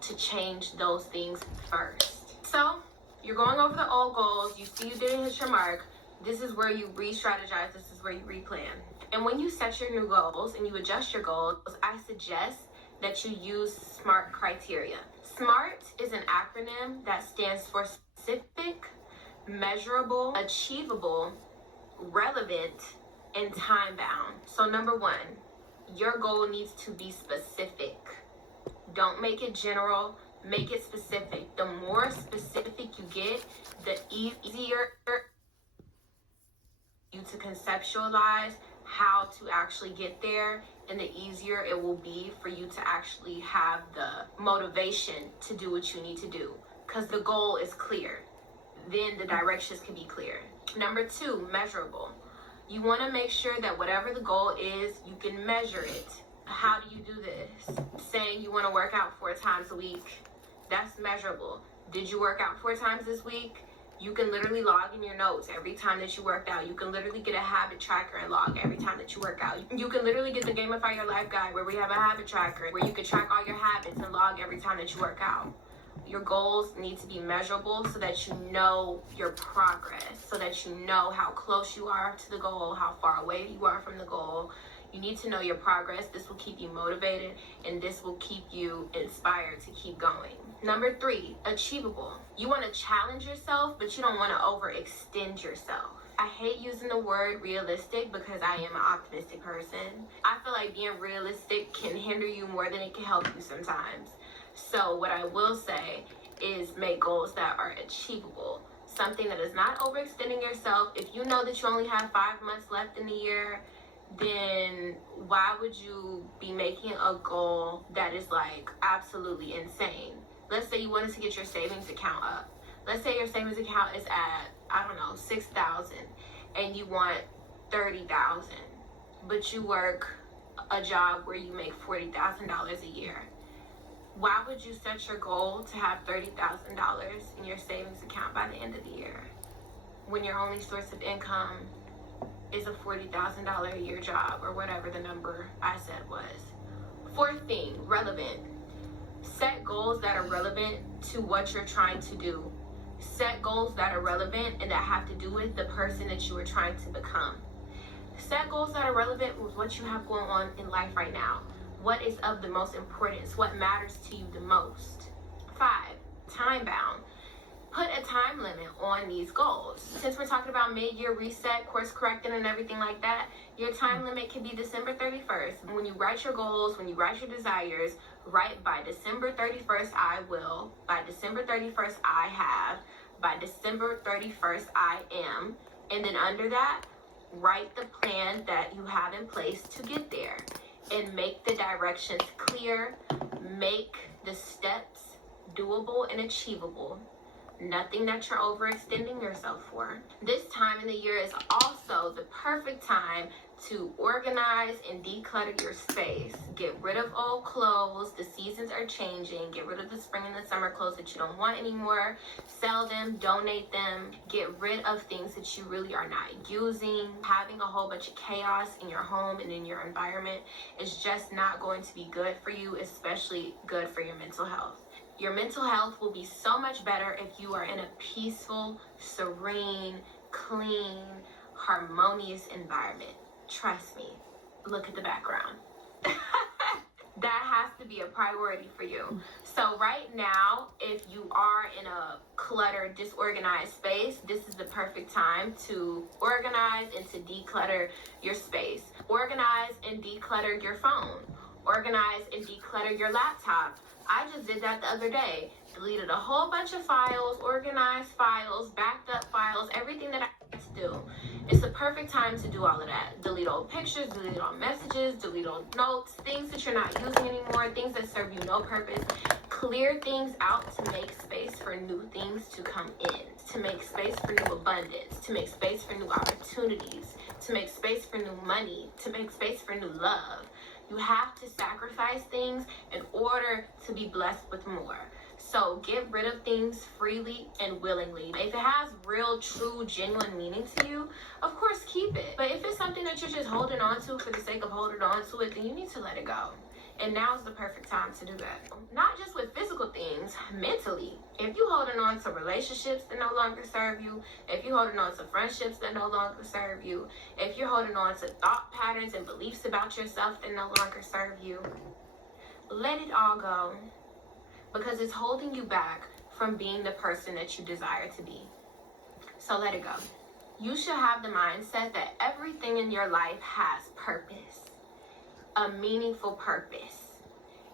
to change those things first. So you're going over the old goals, you see you didn't hit your mark. This is where you re-strategize, this is where you replan. And when you set your new goals and you adjust your goals, I suggest that you use SMART criteria. SMART is an acronym that stands for specific, measurable, achievable, relevant, and time-bound. So number one, your goal needs to be specific. Don't make it general, make it specific. The more specific you get, the easier you to conceptualize how to actually get there, and the easier it will be for you to actually have the motivation to do what you need to do, because the goal is clear. Then the directions can be clear. Number two, measurable. You want to make sure that whatever the goal is, you can measure it. How do you do this? Saying you want to work out 4 times a week, that's measurable. Did you work out 4 times this week? You can literally log in your notes every time that you worked out. You can literally get a habit tracker and log every time that you work out. You can literally get the Gamify Your Life guide where we have a habit tracker where you can track all your habits and log every time that you work out. Your goals need to be measurable so that you know your progress, so that you know how close you are to the goal, how far away you are from the goal. You need to know your progress. This will keep you motivated, and this will keep you inspired to keep going. Number 3, achievable. You want to challenge yourself, but you don't want to overextend yourself. I hate using the word realistic because I am an optimistic person. I feel like being realistic can hinder you more than it can help you sometimes. So what I will say is make goals that are achievable. Something that is not overextending yourself. If you know that you only have 5 months left in the year, then why would you be making a goal that is like absolutely insane? Let's say you wanted to get your savings account up. Let's say your savings account is at, I don't know, 6,000 and you want 30,000, but you work a job where you make $40,000 a year. Why would you set your goal to have $30,000 in your savings account by the end of the year when your only source of income is a $40,000 a year job, or whatever the number I said was? 4th thing, relevant. Set goals that are relevant to what you're trying to do. Set goals that are relevant and that have to do with the person that you are trying to become. Set goals that are relevant with what you have going on in life right now. What is of the most importance? What matters to you the most? 5, time bound. Put a time limit on these goals. Since we're talking about mid-year reset, course correcting, and everything like that, your time limit can be December 31st. When you write your goals, when you write your desires, write by December 31st, I will. By December 31st, I have. By December 31st, I am. And then under that, write the plan that you have in place to get there. And make the directions clear. Make the steps doable and achievable. Nothing that you're overextending yourself for. This time in the year is also the perfect time to organize and declutter your space. Get rid of old clothes. The seasons are changing. Get rid of the spring and the summer clothes that you don't want anymore. Sell them, donate them. Get rid of things that you really are not using. Having a whole bunch of chaos in your home and in your environment is just not going to be good for you, especially good for your mental health. Your mental health will be so much better if you are in a peaceful, serene, clean, harmonious environment. Trust me. Look at the background. That has to be a priority for you. So right now, if you are in a cluttered, disorganized space, this is the perfect time to organize and to declutter your space. Organize and declutter your phone. Organize and declutter your laptop. I just did that the other day. Deleted a whole bunch of files, organized files, backed up files, everything that I had to do. It's the perfect time to do all of that. Delete old pictures, delete old messages, delete old notes, things that you're not using anymore, things that serve you no purpose. Clear things out to make space for new things to come in, to make space for new abundance, to make space for new opportunities, to make space for new money, to make space for new love. You have to sacrifice things in order to be blessed with more. So get rid of things freely and willingly. If it has real, true, genuine meaning to you, of course keep it. But if it's something that you're just holding on to for the sake of holding on to it, then you need to let it go. And now's the perfect time to do that. Not just with physical things, mentally. If you holding on to relationships that no longer serve you, if you're holding on to friendships that no longer serve you, if you're holding on to thought patterns and beliefs about yourself that no longer serve you, let it all go, because it's holding you back from being the person that you desire to be. So let it go. You should have the mindset that everything in your life has purpose, a meaningful purpose,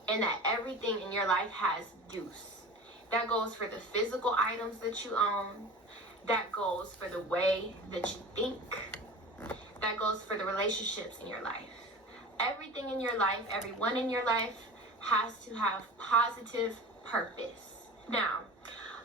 and that everything in your life has use. That goes for the physical items that you own. That goes for the way that you think. That goes for the relationships in your life. Everything in your life, everyone in your life has to have positive purpose. Now,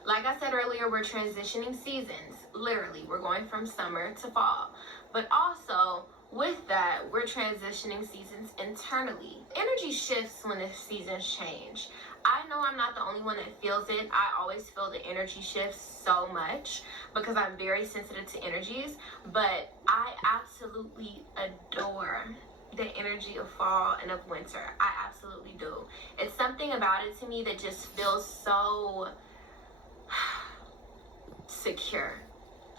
like I said earlier, we're transitioning seasons. Literally, we're going from summer to fall. But also, with that, we're transitioning seasons internally. Energy shifts when the seasons change. I know I'm not the only one that feels it. I always feel the energy shifts so much because I'm very sensitive to energies. But I absolutely adore the energy of fall and of winter. I absolutely do. It's something about it to me that just feels so secure.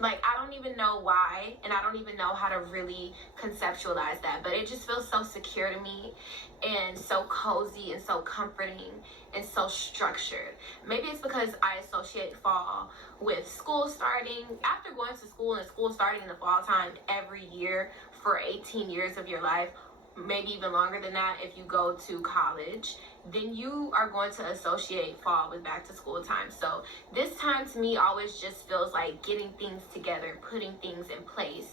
Like, I don't even know why, and I don't even know how to really conceptualize that, but it just feels so secure to me, and so cozy, and so comforting, and so structured. Maybe it's because I associate fall with school starting. After going to school and school starting in the fall time every year for 18 years of your life, maybe even longer than that if you go to college, then you are going to associate fall with back to school time. So this time to me always just feels like getting things together, putting things in place.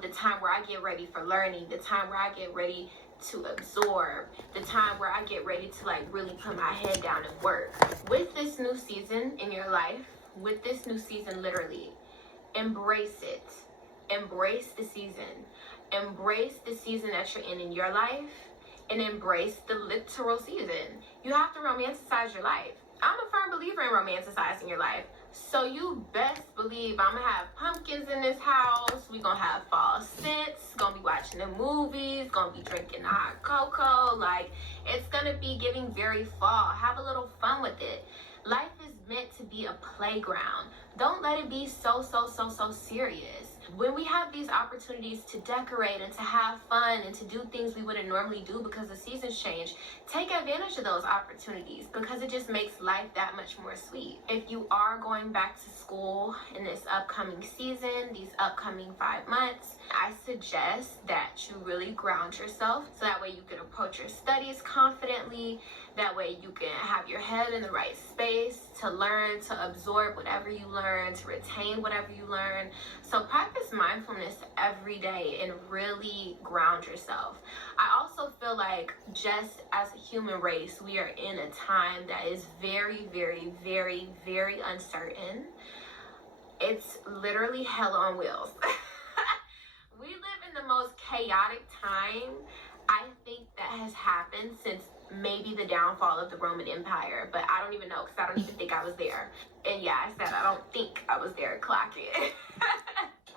The time where I get ready for learning, the time where I get ready to absorb, the time where I get ready to like really put my head down and work. With this new season in your life, with this new season literally, embrace it. Embrace the season. Embrace the season that you're in your life, and embrace the literal season. You have to romanticize your life. I'm a firm believer in romanticizing your life. So you best believe I'm gonna have pumpkins in this house. We gonna have fall scents. Gonna be watching the movies. Gonna be drinking hot cocoa. Like, it's gonna be giving very fall. Have a little fun with it. Life is meant to be a playground. Don't let it be so serious. When we have these opportunities to decorate and to have fun and to do things we wouldn't normally do because the seasons change, take advantage of those opportunities because it just makes life that much more sweet. If you are going back to school in this upcoming season, these upcoming 5 months, I suggest that you really ground yourself so that way you can approach your studies confidently. That way you can have your head in the right space to learn, to absorb whatever you learn, to retain whatever you learn. So practice mindfulness every day and really ground yourself. I also feel like just as a human race, we are in a time that is very uncertain. It's literally hell on wheels. We live in the most chaotic time I think that has happened since maybe the downfall of the Roman Empire, but I don't even know because I don't even think I was there. And yeah, I said I don't think I was there. Clock it.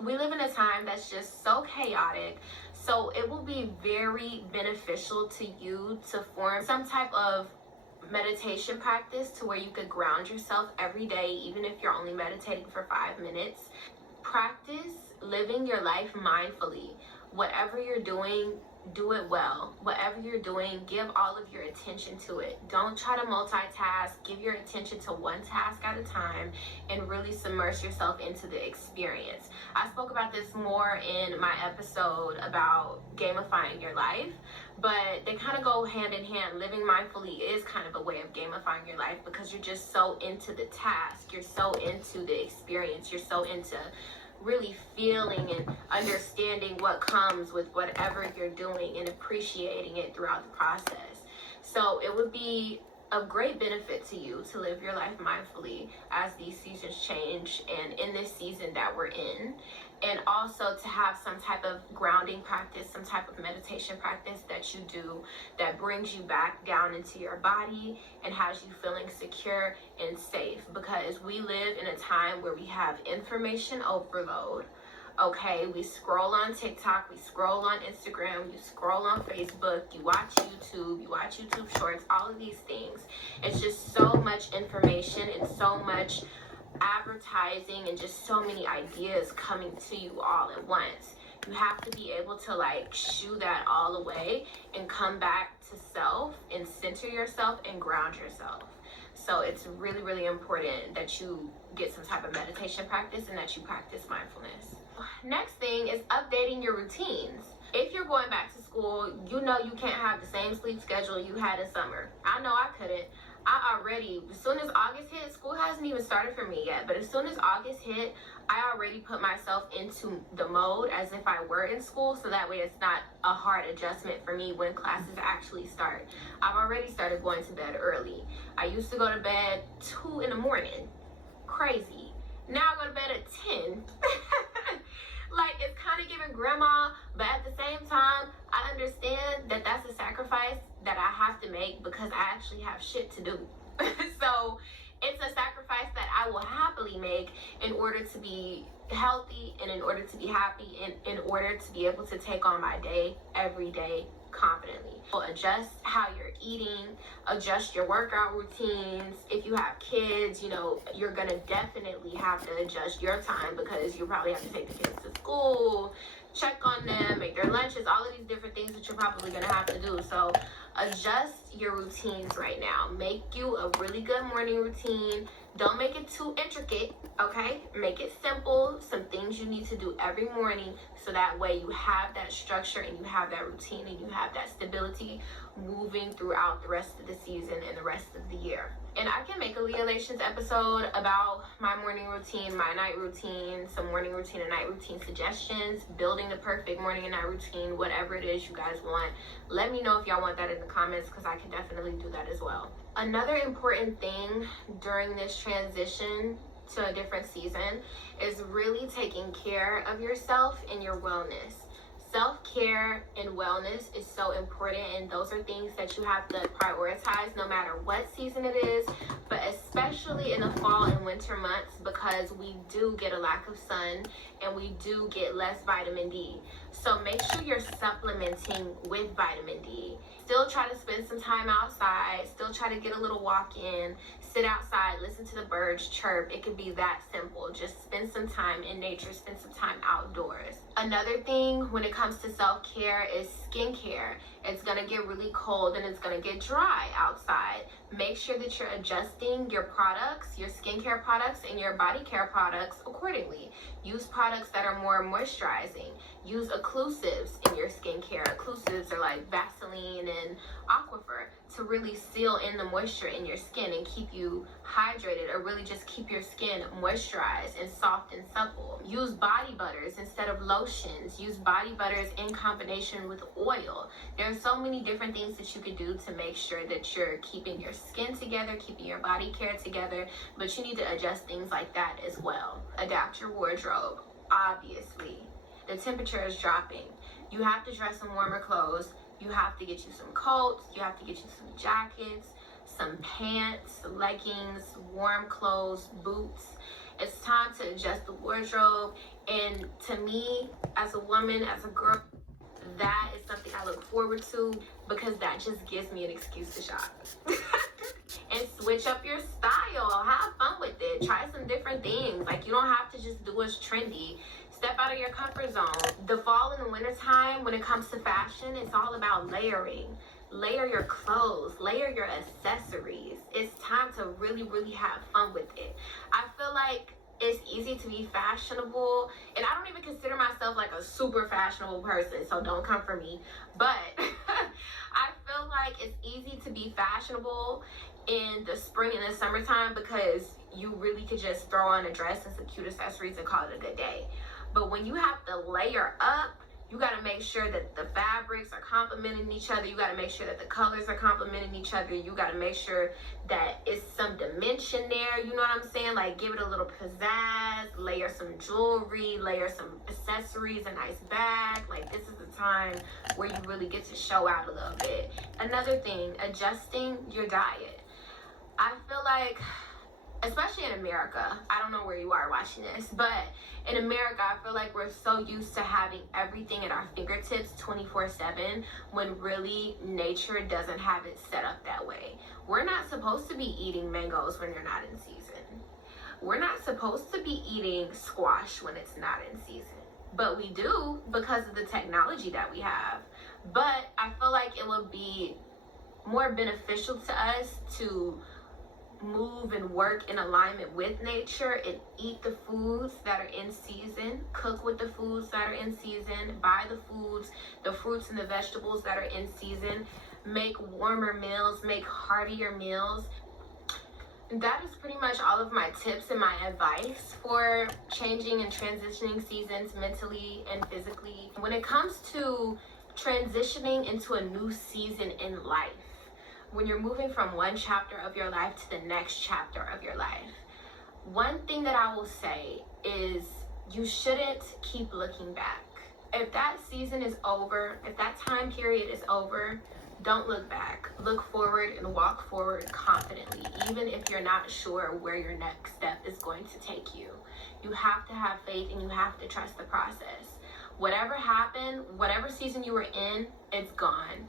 We live in a time that's just so chaotic, so it will be very beneficial to you to form some type of meditation practice to where you could ground yourself every day, even if you're only meditating for 5 minutes. Practice living your life mindfully. Whatever you're doing, do it well. Whatever you're doing, give all of your attention to it. Don't try to multitask. Give your attention to one task at a time and really submerge yourself into the experience. I spoke about this more in my episode about gamifying your life, but they kind of go hand in hand. Living mindfully is kind of a way of gamifying your life because you're just so into the task. You're so into the experience. You're so into really feeling and understanding what comes with whatever you're doing and appreciating it throughout the process. So it would be of great benefit to you to live your life mindfully as these seasons change and in this season that we're in, and also to have some type of grounding practice, some type of meditation practice that you do that brings you back down into your body and has you feeling secure and safe, because we live in a time where we have information overload. Okay, we scroll on TikTok, we scroll on Instagram, you scroll on Facebook, you watch YouTube Shorts, all of these things. It's just so much information and so much advertising and just so many ideas coming to you all at once. You have to be able to like shoo that all away and come back to self and center yourself and ground yourself. So it's really, really important that you get some type of meditation practice and that you practice mindfulness. Next thing is updating your routines. If you're going back to school, you know you can't have the same sleep schedule you had in summer. I know I couldn't. As soon as August hit, school hasn't even started for me yet, but as soon as August hit, I already put myself into the mode as if I were in school, so that way it's not a hard adjustment for me when classes actually start. I've already started going to bed early. I used to go to bed 2 in the morning. Crazy. Now I go to bed at 10. Like, it's kind of giving grandma, but at the same time, I understand that that's a sacrifice that I have to make because I actually have shit to do. So it's a sacrifice that I will happily make in order to be healthy and in order to be happy and in order to be able to take on my day every day confidently. So adjust how you're eating, adjust your workout routines. If you have kids, you know, you're gonna definitely have to adjust your time because you probably have to take the kids to school, check on them, make their lunches, all of these different things that you're probably gonna have to do. So adjust your routines right now. Make you a really good morning routine. Don't make it too intricate, okay? Make it simple, some things you need to do every morning, so that way you have that structure and you have that routine and you have that stability moving throughout the rest of the season and the rest of the year. And I can make a Leah Alexander episode about my morning routine, my night routine, some morning routine and night routine suggestions, building the perfect morning and night routine, whatever it is you guys want. Let me know if y'all want that in the comments because I can definitely do that as well. Another important thing during this transition to a different season is really taking care of yourself and your wellness. Self-care and wellness is so important, and those are things that you have to prioritize no matter what season it is, but especially in the fall and winter months because we do get a lack of sun and we do get less vitamin D. So make sure you're supplementing with vitamin D. Still try to spend some time outside, still try to get a little walk in, sit outside, listen to the birds chirp. It could be that simple. Just spend some time in nature, spend some time outdoors. Another thing when it comes to self-care is skincare. It's gonna get really cold and it's gonna get dry outside. Make sure that you're adjusting your products, your skincare products and your body care products accordingly. Use products that are more moisturizing. Use occlusives in your skincare. Occlusives are like Vaseline and Aquifer to really seal in the moisture in your skin and keep you hydrated, or really just keep your skin moisturized and soft and supple. Use body butters instead of lotions. Use body butters in combination with oil. There are so many different things that you could do to make sure that you're keeping your skin together, keeping your body care together, but you need to adjust things like that as well. Adapt your wardrobe, obviously. The temperature is dropping. You have to dress in warmer clothes. You have to get you some coats. You have to get you some jackets, some pants, leggings, warm clothes, boots. It's time to adjust the wardrobe. And to me, as a woman, as a girl, that is something I look forward to because that just gives me an excuse to shop. And switch up your style. Have fun with it. Try some different things. Like, you don't have to just do what's trendy. Step out of your comfort zone. The fall and the winter time, when it comes to fashion, it's all about layering. Layer your clothes, layer your accessories. It's time to really, really have fun with it. I feel like it's easy to be fashionable, and I don't even consider myself like a super fashionable person, so don't come for me. But I feel like it's easy to be fashionable in the spring and the summertime because you really could just throw on a dress and some cute accessories and call it a good day. But when you have to layer up, you got to make sure that the fabrics are complementing each other. You got to make sure that the colors are complementing each other. You got to make sure that it's some dimension there. You know what I'm saying? Like, give it a little pizzazz, layer some jewelry, layer some accessories, a nice bag. Like, this is the time where you really get to show out a little bit. Another thing, adjusting your diet. I feel like especially in America. I don't know where you are watching this, but in America, I feel like we're so used to having everything at our fingertips 24/7, when really nature doesn't have it set up that way. We're not supposed to be eating mangoes when they're not in season. We're not supposed to be eating squash when it's not in season. But we do because of the technology that we have. But I feel like it would be more beneficial to us to move and work in alignment with nature and eat the foods that are in season, cook with the foods that are in season, buy the foods, the fruits and the vegetables that are in season, make warmer meals, make heartier meals. That is pretty much all of my tips and my advice for changing and transitioning seasons mentally and physically. When it comes to transitioning into a new season in life, when you're moving from one chapter of your life to the next chapter of your life, one thing that I will say is you shouldn't keep looking back. If that season is over, if that time period is over, don't look back. Look forward and walk forward confidently, even if you're not sure where your next step is going to take you. You have to have faith and you have to trust the process. Whatever happened, whatever season you were in, it's gone.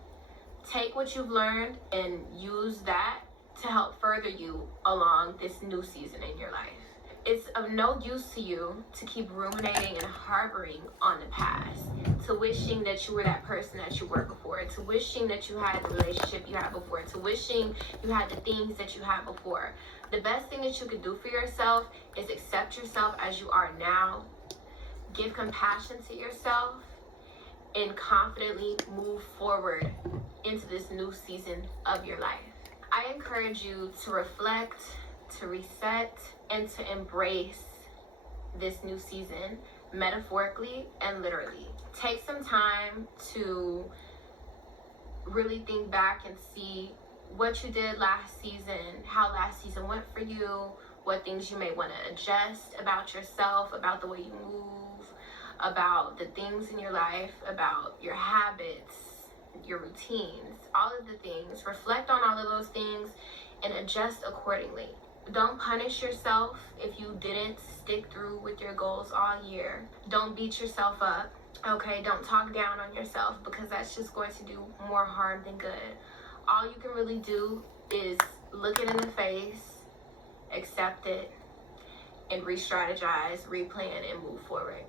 Take what you've learned and use that to help further you along this new season in your life. It's of no use to you to keep ruminating and harboring on the past, to wishing that you were that person that you were before, to wishing that you had the relationship you had before, to wishing you had the things that you had before. The best thing that you can do for yourself is accept yourself as you are now, give compassion to yourself, and confidently move forward into this new season of your life. I encourage you to reflect, to reset, and to embrace this new season, metaphorically and literally. Take some time to really think back and see what you did last season, how last season went for you, what things you may want to adjust about yourself, about the way you move, about the things in your life, about your habits, your routines, all of the things. Reflect on all of those things and adjust accordingly. Don't punish yourself if you didn't stick through with your goals all year. Don't beat yourself up, okay? Don't talk down on yourself, because that's just going to do more harm than good. All you can really do is look it in the face, accept it, and re-strategize, replan, and move forward.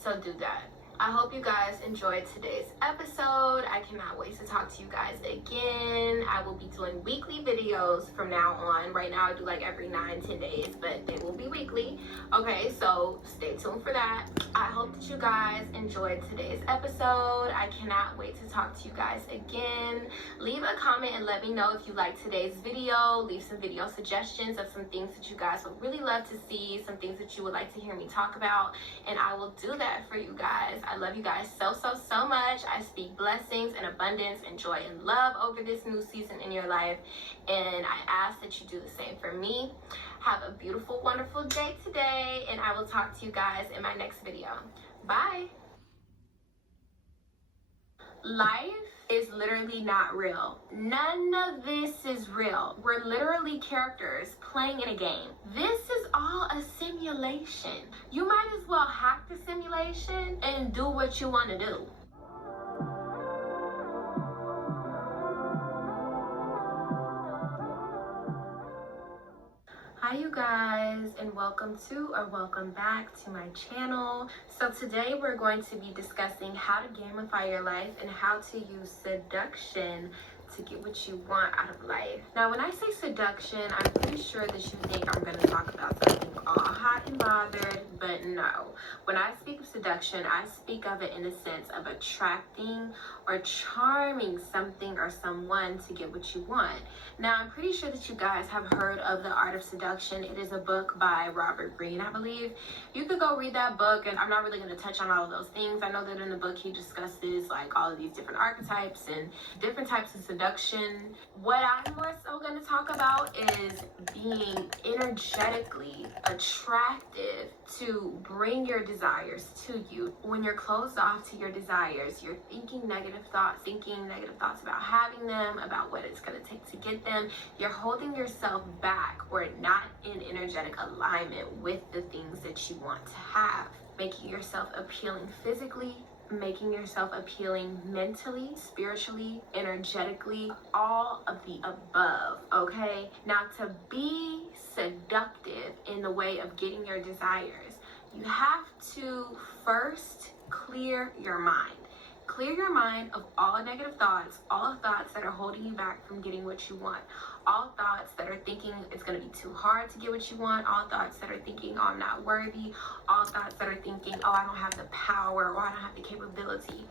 So do that. I hope you guys enjoyed today's episode. I cannot wait to talk to you guys again. I will be doing weekly videos from now on. Right now I do like every 9-10 days, but they will be weekly. Okay, so stay tuned for that. I hope that you guys enjoyed today's episode. I cannot wait to talk to you guys again. Leave a comment and let me know if you liked today's video. Leave some video suggestions of some things that you guys would really love to see, some things that you would like to hear me talk about, and I will do that for you guys. I love you guys so much. I speak blessings and abundance and joy and love over this new season in your life, and I ask that you do the same for me. Have a beautiful, wonderful day today, and I will talk to you guys in my next video. Bye. Life is literally not real. None of this is real. We're literally characters playing in a game. This is all a simulation. You might as well hack the simulation and do what you want to do. Hi you guys, and welcome back to my channel. So today we're going to be discussing how to gamify your life and how to use seduction to get what you want out of life. Now when I say seduction, I'm pretty sure that you think I'm going to talk about something all hot and bothered, but no. When I speak of seduction, I speak of it in the sense of attracting or charming something or someone to get what you want. Now I'm pretty sure that you guys have heard of The Art of Seduction. It is a book by Robert Greene, I believe. You could go read that book, and I'm not really going to touch on all of those things. I know that in the book he discusses like all of these different archetypes and different types of seduction seduction. What I'm more so going to talk about is being energetically attractive to bring your desires to you. When you're closed off to your desires, you're thinking negative thoughts about having them, about what it's going to take to get them. You're holding yourself back or not in energetic alignment with the things that you want to have, making yourself appealing physically, making yourself appealing mentally, spiritually, energetically, all of the above, okay? Now, to be seductive in the way of getting your desires, you have to first clear your mind. Clear your mind of all negative thoughts, all thoughts that are holding you back from getting what you want, all thoughts that are thinking it's going to be too hard to get what you want, all thoughts that are thinking, oh, I'm not worthy, all thoughts that are thinking, oh, I don't have the power, or I don't have the capability.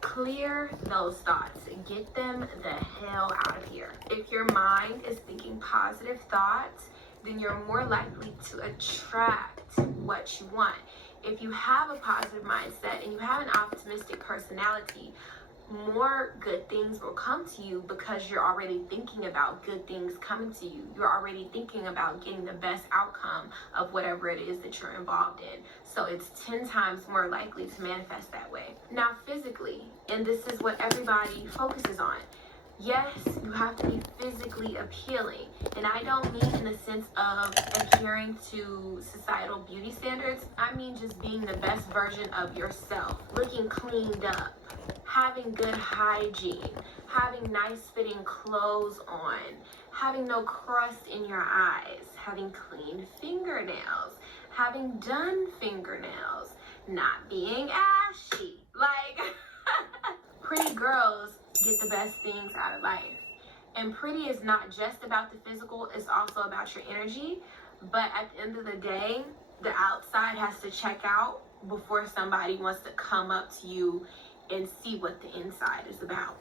Clear those thoughts. Get them the hell out of here. If your mind is thinking positive thoughts, then you're more likely to attract what you want. If you have a positive mindset and you have an optimistic personality, more good things will come to you because you're already thinking about good things coming to you. You're already thinking about getting the best outcome of whatever it is that you're involved in. So it's 10 times more likely to manifest that way. Now, physically, and this is what everybody focuses on. Yes, you have to be physically appealing. And I don't mean in the sense of adhering to societal beauty standards. I mean just being the best version of yourself, looking cleaned up, having good hygiene, having nice fitting clothes on, having no crust in your eyes, having clean fingernails, having done fingernails, not being ashy. Like, pretty girls get the best things out of life. And pretty is not just about the physical, it's also about your energy. But at the end of the day, the outside has to check out before somebody wants to come up to you and see what the inside is about.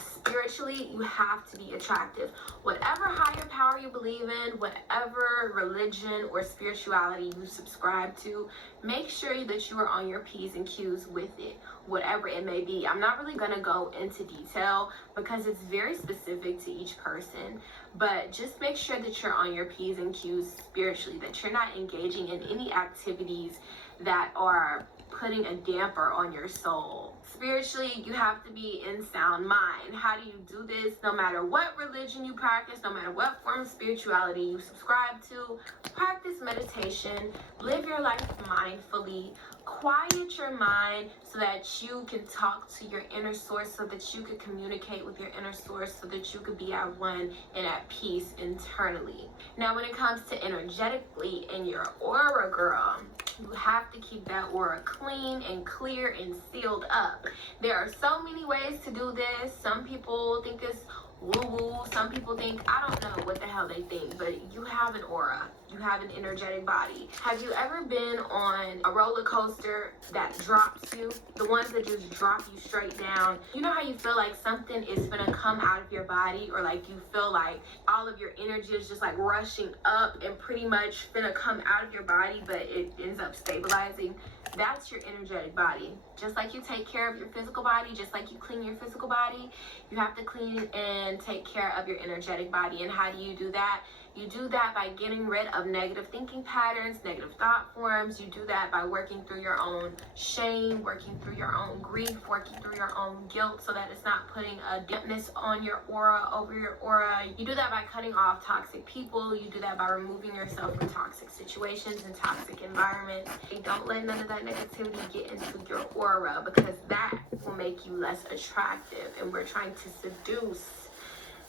Spiritually, you have to be attractive. Whatever higher power you believe in, whatever religion or spirituality you subscribe to, make sure that you are on your P's and Q's with it, whatever it may be. I'm not really gonna go into detail because it's very specific to each person, but just make sure that you're on your P's and Q's spiritually, that you're not engaging in any activities that are putting a damper on your soul. Spiritually, you have to be in sound mind. How do you do this? No matter what religion you practice, no matter what form of spirituality you subscribe to, practice meditation, live your life mindfully, quiet your mind so that you can talk to your inner source, so that you could communicate with your inner source, so that you could be at one and at peace internally. Now, when it comes to energetically in your aura, girl, you have to keep that aura clean and clear and sealed up. There are so many ways to do this. Some people think it's woo-woo. Some people think, I don't know what the hell they think, but you have an aura. You have an energetic body. Have you ever been on a roller coaster that drops you? The ones that just drop you straight down. You know how you feel like something is gonna come out of your body, or like you feel like all of your energy is just like rushing up and pretty much gonna come out of your body, but it ends up stabilizing? That's your energetic body. Just like you take care of your physical body, just like you clean your physical body, you have to clean and take care of your energetic body. And how do you do that? You do that by getting rid of negative thinking patterns, negative thought forms. You do that by working through your own shame, working through your own grief, working through your own guilt, so that it's not putting a dampness on your aura, over your aura. You do that by cutting off toxic people. You do that by removing yourself from toxic situations and toxic environments. And don't let none of that negativity get into your aura, because that will make you less attractive. And we're trying to seduce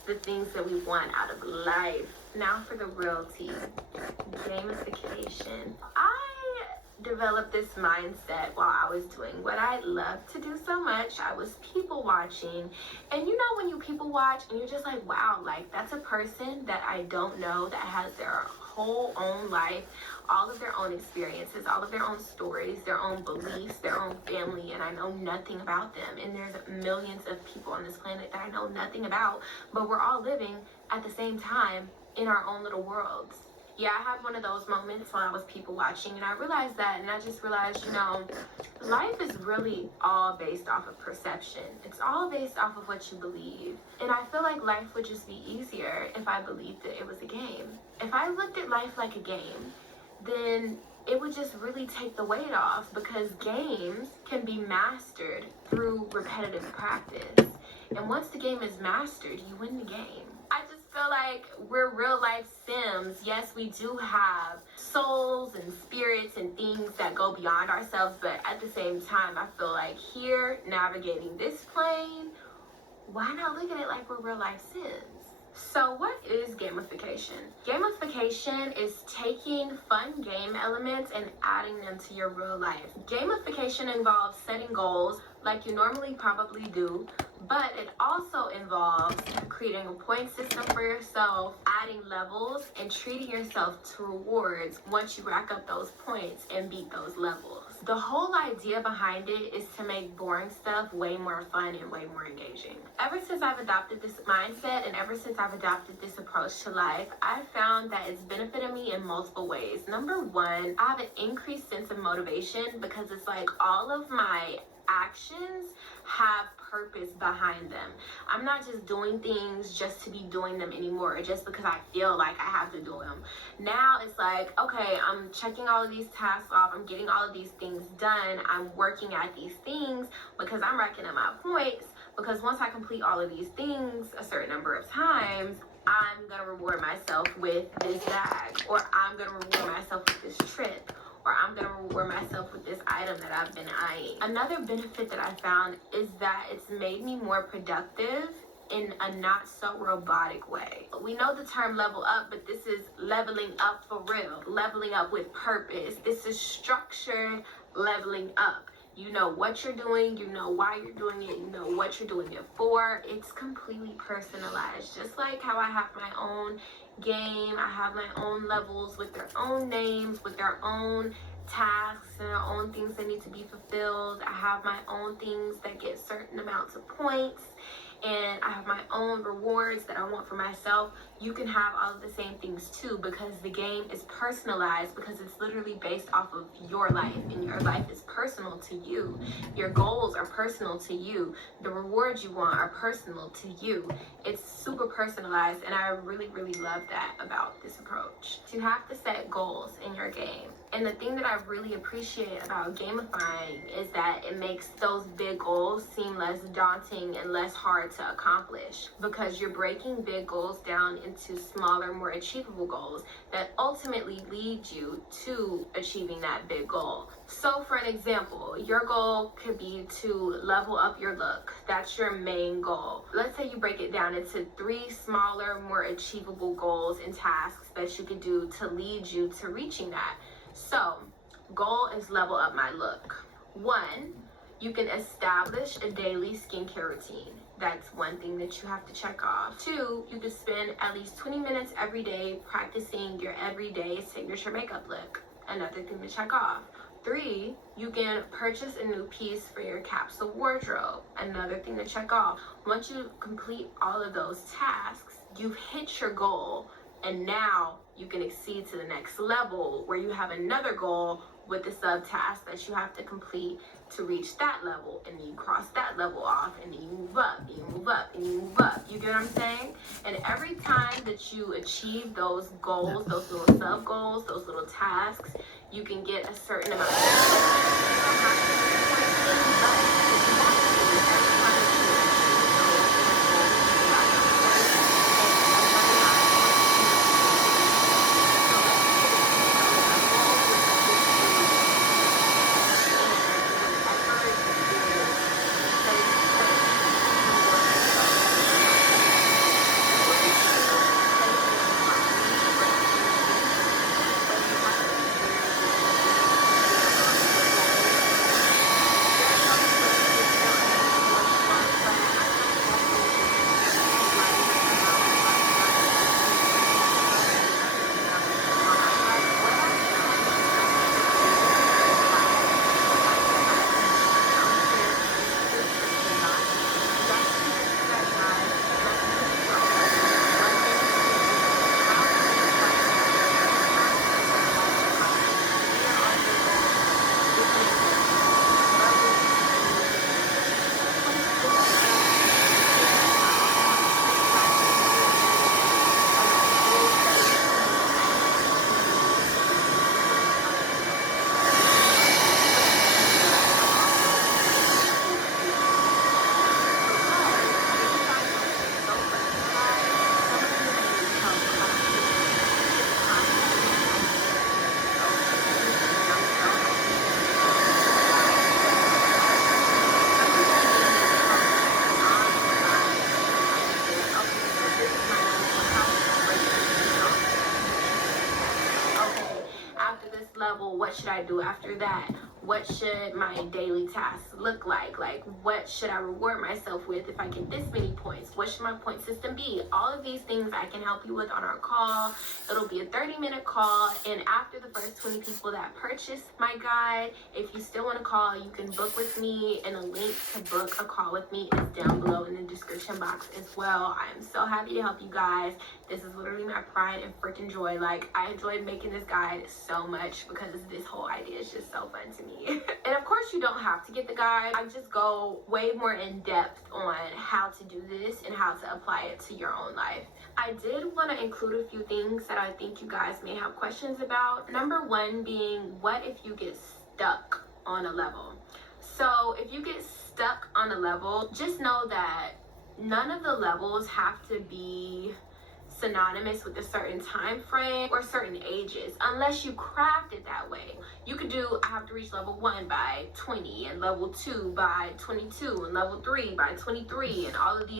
the things that we want out of life. Now for the real tea, gamification. I developed this mindset while I was doing what I love to do so much. I was people watching. And you know when you people watch and you're just like, wow, like that's a person that I don't know, that has their whole own life, all of their own experiences, all of their own stories, their own beliefs, their own family, and I know nothing about them. And there's millions of people on this planet that I know nothing about, but we're all living at the same time in our own little worlds. Yeah, I had one of those moments when I was people watching, and I realized that, and I just realized, life is really all based off of perception. It's all based off of what you believe. And I feel like life would just be easier if I believed that it was a game. If I looked at life like a game, then it would just really take the weight off, because games can be mastered through repetitive practice. And once the game is mastered, you win the game. I just feel like we're real life Sims. Yes, we do have souls and spirits and things that go beyond ourselves, but at the same time, I feel like here, navigating this plane, why not look at it like we're real life Sims? So what is gamification? Gamification is taking fun game elements and adding them to your real life. Gamification involves setting goals like you normally probably do, but it also involves creating a point system for yourself, adding levels, and treating yourself to rewards once you rack up those points and beat those levels. The whole idea behind it is to make boring stuff way more fun and way more engaging. Ever since I've adopted this mindset and ever since I've adopted this approach to life, I've found that it's benefited me in multiple ways. Number one, I have an increased sense of motivation, because it's like all of my actions have purpose behind them. I'm not just doing things just to be doing them anymore, or just because I feel like I have to do them. Now it's like, okay, I'm checking all of these tasks off, I'm getting all of these things done, I'm working at these things because I'm racking up my points, because once I complete all of these things a certain number of times, I'm gonna reward myself with this bag, or I'm gonna reward myself with this trip, or I'm gonna reward myself with this item that I've been eyeing. Another benefit that I found is that it's made me more productive in a not so robotic way. We know the term level up, but this is leveling up for real, leveling up with purpose. This is structured leveling up. You know what you're doing, you know why you're doing it, you know what you're doing it for. It's completely personalized. Just like how I have my own game, I have my own levels with their own names, with their own tasks and their own things that need to be fulfilled. I have my own things that get certain amounts of points, and I have my own rewards that I want for myself. You can have all of the same things too, because the game is personalized, because it's literally based off of your life, and your life is personal to you. Your goals are personal to you. The rewards you want are personal to you. It's super personalized, and I really, really love that about this approach. You have to set goals in your game. And the thing that I really appreciate about gamifying is that it makes those big goals seem less daunting and less hard to accomplish, because you're breaking big goals down into smaller, more achievable goals that ultimately lead you to achieving that big goal. So for an example, your goal could be to level up your look. That's your main goal. Let's say you break it down into 3 smaller, more achievable goals and tasks that you could do to lead you to reaching that. So, goal is level up my look. 1, you can establish a daily skincare routine. That's one thing that you have to check off. 2, you can spend at least 20 minutes every day practicing your everyday signature makeup look. Another thing to check off. 3, you can purchase a new piece for your capsule wardrobe. Another thing to check off. Once you complete all of those tasks, you've hit your goal, and now you can exceed to the next level, where you have another goal with the subtask that you have to complete to reach that level, and then you cross that level off, and then you move up, and you move up, and you move up. You get what I'm saying? And every time that you achieve those goals, those little sub goals, those little tasks, you can get a certain amount of level, what should I do after that? What should my daily tasks look like? Like, what should I reward myself with if I get this many points? What should my point system be? All of these things I can help you with on our call. It'll be a 30-minute call, and after the first 20 people that purchase my guide, if you still want to call, you can book with me, and a link to book a call with me is down below in the description box as well. I am so happy to help you guys. This is literally my pride and freaking joy. Like, I enjoyed making this guide so much because this whole idea is just so fun to me. And of course, you don't have to get the guide. I just go way more in depth on how to do this and how to apply it to your own life. I did want to include a few things that I think you guys may have questions about. Number one being, what if you get stuck on a level? So if you get stuck on a level, just know that none of the levels have to be synonymous with a certain time frame or certain ages, unless you craft it that way. You could do, I have to reach level 1 by 20, and level 2 by 22, and level 3 by 23, and all of these